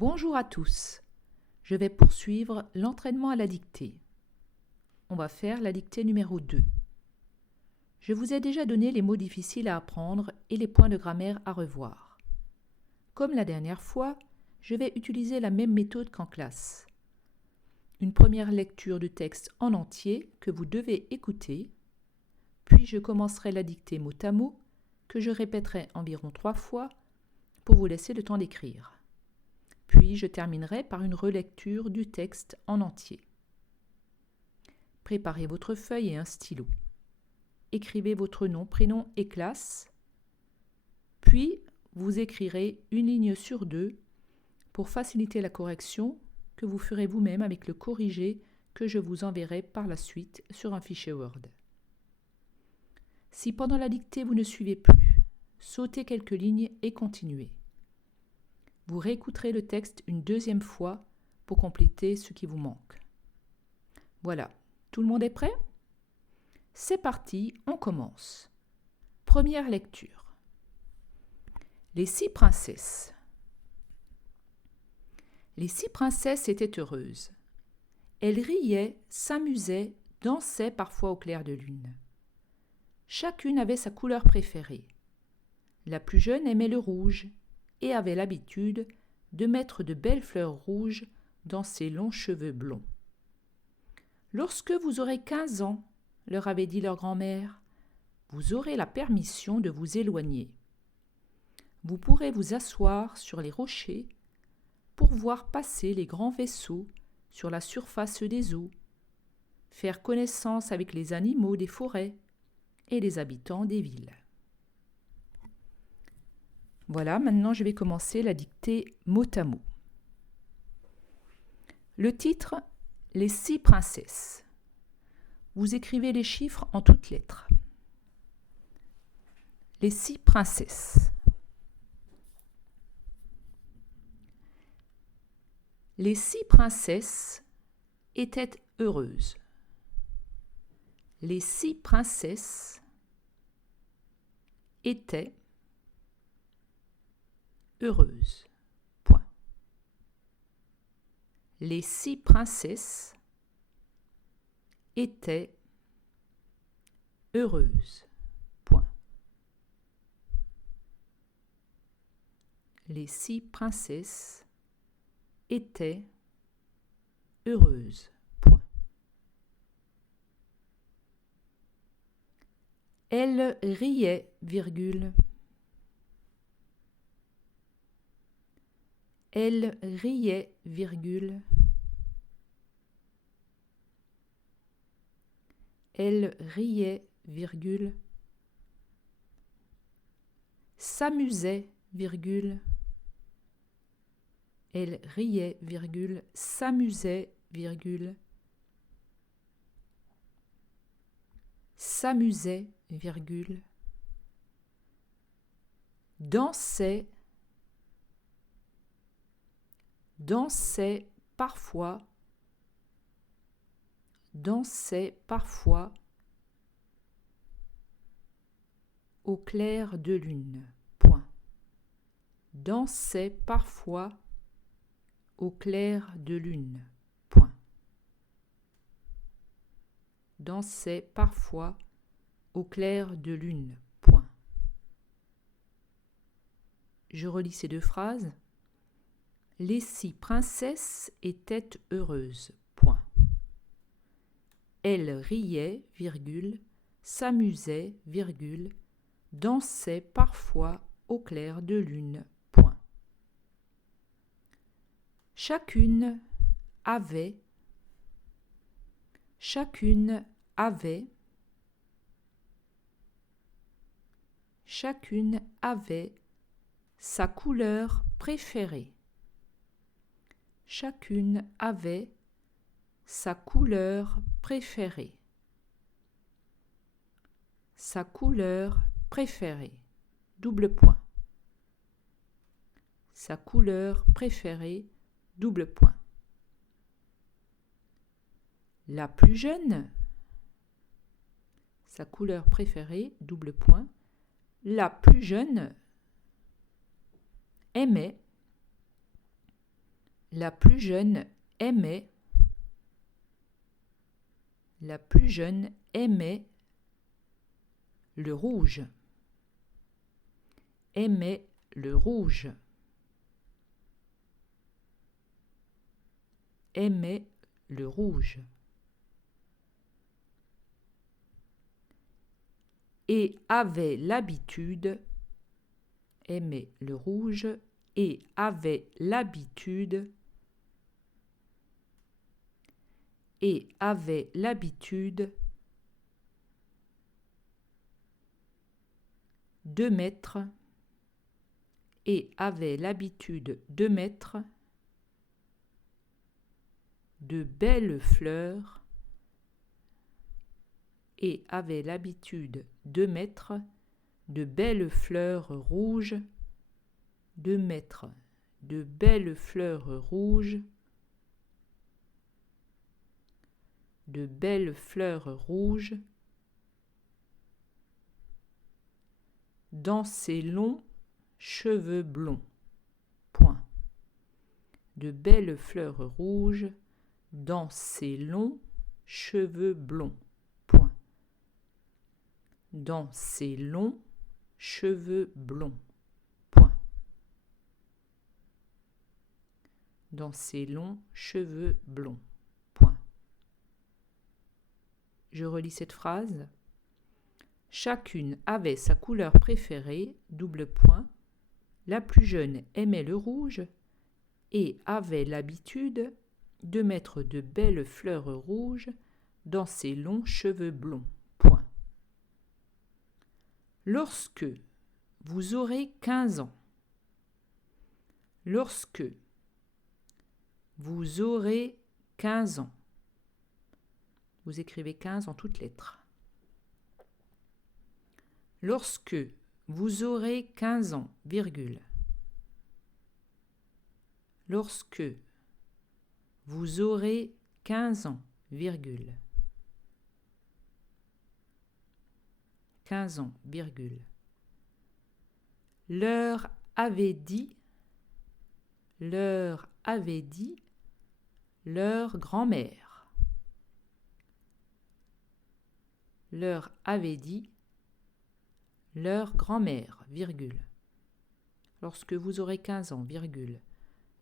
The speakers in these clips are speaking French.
Bonjour à tous. Je vais poursuivre l'entraînement à la dictée. On va faire la dictée numéro 2. Je vous ai déjà donné les mots difficiles à apprendre et les points de grammaire à revoir. Comme la dernière fois, je vais utiliser la même méthode qu'en classe. Une première lecture du texte en entier que vous devez écouter, puis je commencerai la dictée mot à mot, que je répéterai environ 3 fois pour vous laisser le temps d'écrire. Puis je terminerai par une relecture du texte en entier. Préparez votre feuille et un stylo. Écrivez votre nom, prénom et classe. Puis vous écrirez une ligne sur 2 pour faciliter la correction que vous ferez vous-même avec le corrigé que je vous enverrai par la suite sur un fichier Word. Si pendant la dictée vous ne suivez plus, sautez quelques lignes et continuez. Vous réécouterez le texte une deuxième fois pour compléter ce qui vous manque. Voilà, tout le monde est prêt ? C'est parti, on commence. Première lecture. Les 6 princesses. Les 6 princesses étaient heureuses. Elles riaient, s'amusaient, dansaient parfois au clair de lune. Chacune avait sa couleur préférée. La plus jeune aimait le rouge et avait l'habitude de mettre de belles fleurs rouges dans ses longs cheveux blonds. « Lorsque vous aurez 15 ans, leur avait dit leur grand-mère, vous aurez la permission de vous éloigner. Vous pourrez vous asseoir sur les rochers pour voir passer les grands vaisseaux sur la surface des eaux, faire connaissance avec les animaux des forêts et les habitants des villes. » Voilà, maintenant je vais commencer la dictée mot à mot. Le titre, les 6 princesses. Vous écrivez les chiffres en toutes lettres. Les 6 princesses. Les 6 princesses étaient heureuses. Les 6 princesses étaient heureuses. Point. Les 6 princesses étaient heureuses. Point. Les 6 princesses étaient heureuses. Point. Elles riaient, virgule. Elle riait, virgule. Elle riait, virgule. S'amusait, virgule. Elle riait, virgule. S'amusait, virgule. S'amusait, virgule. Dansait, dansait parfois au clair de lune. Point. Dansait parfois au clair de lune. Point. Dansait parfois au clair de lune. Point. Je relis ces 2 phrases. Les 6 princesses étaient heureuses. Point. Elles riaient, virgule, s'amusaient, virgule, dansaient parfois au clair de lune. Point. Chacune avait sa couleur préférée. Chacune avait sa couleur préférée. Sa couleur préférée. Double point. Sa couleur préférée. Double point. La plus jeune. Sa couleur préférée. Double point. La plus jeune aimait La plus jeune aimait le rouge. Aimait le rouge. Aimait le rouge. Et avait l'habitude, aimait le rouge, et avait l'habitude, de mettre, de belles fleurs, et avait l'habitude de mettre de belles fleurs rouges, de mettre de belles fleurs rouges, de belles fleurs rouges dans ses longs cheveux blonds. Point. De belles fleurs rouges dans ses longs cheveux blonds. Point. Dans ses longs cheveux blonds. Point. Dans ses longs cheveux blonds. Point. Je relis cette phrase. Chacune avait sa couleur préférée, double point. La plus jeune aimait le rouge et avait l'habitude de mettre de belles fleurs rouges dans ses longs cheveux blonds. Point. Lorsque vous aurez 15 ans, lorsque vous aurez 15 ans, vous écrivez 15 en toutes lettres. Lorsque vous aurez 15 ans, virgule. Lorsque vous aurez 15 ans, virgule. 15 ans, virgule. Leur avait dit leur grand-mère. Leur avait dit leur grand-mère, virgule. Lorsque vous aurez 15 ans, virgule.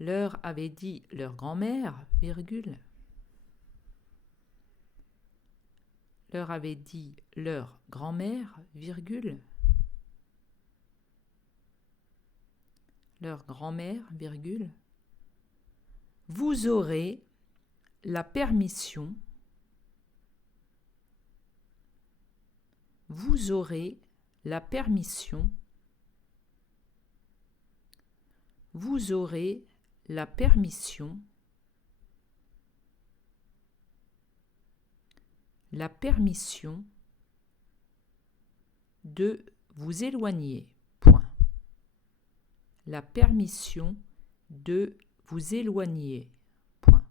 Leur avait dit leur grand-mère, virgule. Leur avait dit leur grand-mère, virgule. Leur grand-mère, virgule. Vous aurez la permission. Vous aurez la permission. Vous aurez la permission. La permission de vous éloigner. Point. La permission de vous éloigner. Point.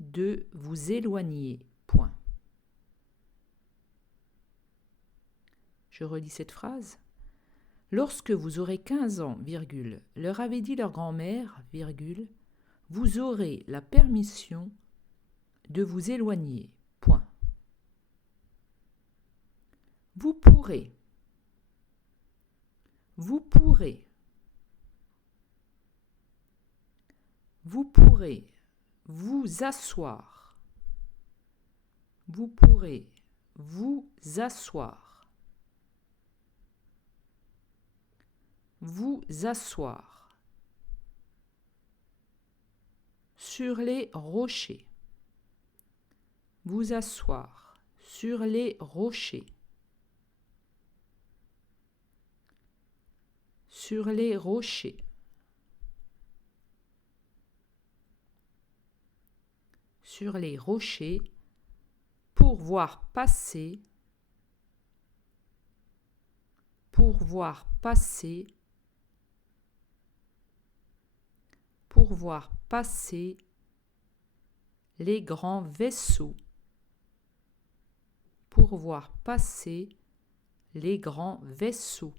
De vous éloigner. Point. Je relis cette phrase. Lorsque vous aurez 15 ans, virgule, leur avait dit leur grand-mère, virgule, vous aurez la permission de vous éloigner. Point. Vous pourrez. Vous pourrez. Vous pourrez vous asseoir. Vous pourrez vous asseoir. Vous asseoir. Sur les rochers. Vous asseoir sur les rochers. Sur les rochers. Sur les rochers pour voir passer. Pour voir passer. Pour voir passer les grands vaisseaux. Pour voir passer les grands vaisseaux.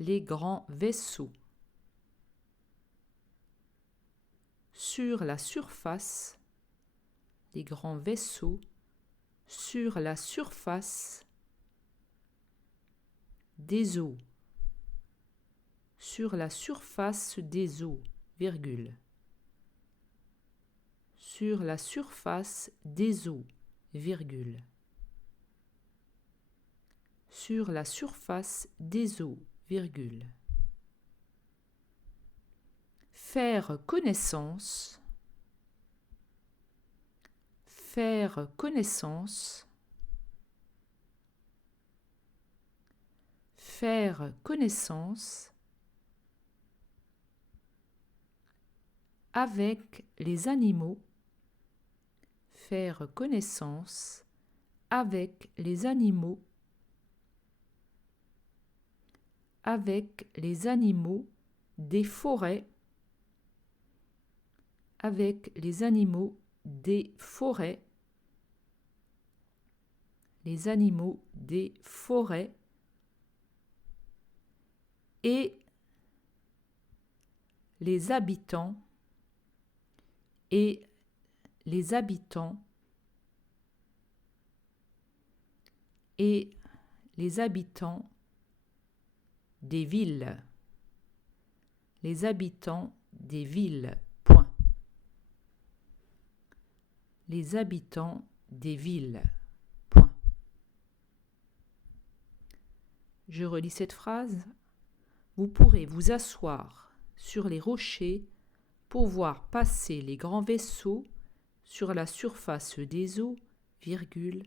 les grands vaisseaux. Sur la surface, les grands vaisseaux, sur la surface des eaux, sur la surface des eaux, virgule, sur la surface des eaux, virgule, sur la surface des eaux, virgule. Faire connaissance, faire connaissance, faire connaissance avec les animaux, faire connaissance avec les animaux, avec les animaux des forêts, avec les animaux des forêts, les animaux des forêts et les habitants et les habitants et les habitants des villes, les habitants des villes, point. Les habitants des villes, point. Je relis cette phrase. Vous pourrez vous asseoir sur les rochers pour voir passer les grands vaisseaux sur la surface des eaux, virgule,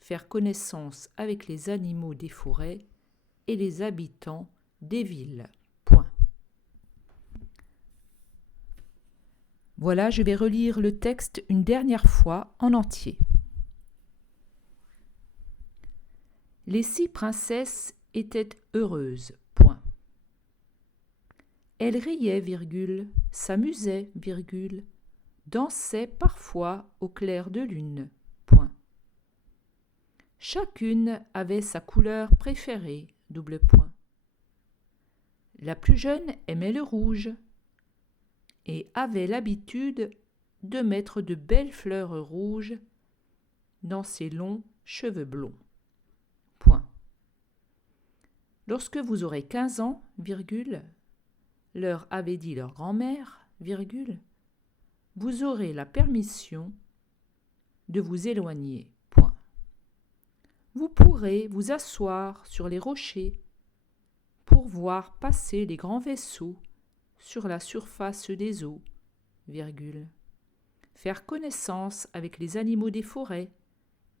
faire connaissance avec les animaux des forêts et les habitants des villes. Point. Voilà, je vais relire le texte une dernière fois en entier. Les 6 princesses étaient heureuses. Point. Elles riaient, virgule, s'amusaient, virgule, dansaient parfois au clair de lune. Point. Chacune avait sa couleur préférée. Double point. La plus jeune aimait le rouge et avait l'habitude de mettre de belles fleurs rouges dans ses longs cheveux blonds. Point. Lorsque vous aurez 15 ans, virgule, leur avait dit leur grand-mère, virgule, vous aurez la permission de vous éloigner. Point. Vous pourrez vous asseoir sur les rochers pour voir passer les grands vaisseaux sur la surface des eaux, virgule, faire connaissance avec les animaux des forêts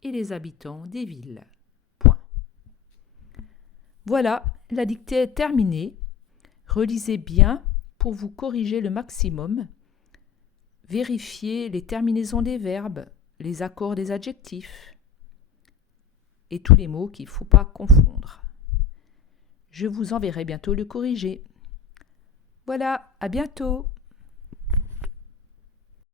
et les habitants des villes. Point. Voilà, la dictée est terminée. Relisez bien pour vous corriger le maximum. Vérifiez les terminaisons des verbes, les accords des adjectifs et tous les mots qu'il ne faut pas confondre. Je vous enverrai bientôt le corrigé. Voilà, à bientôt!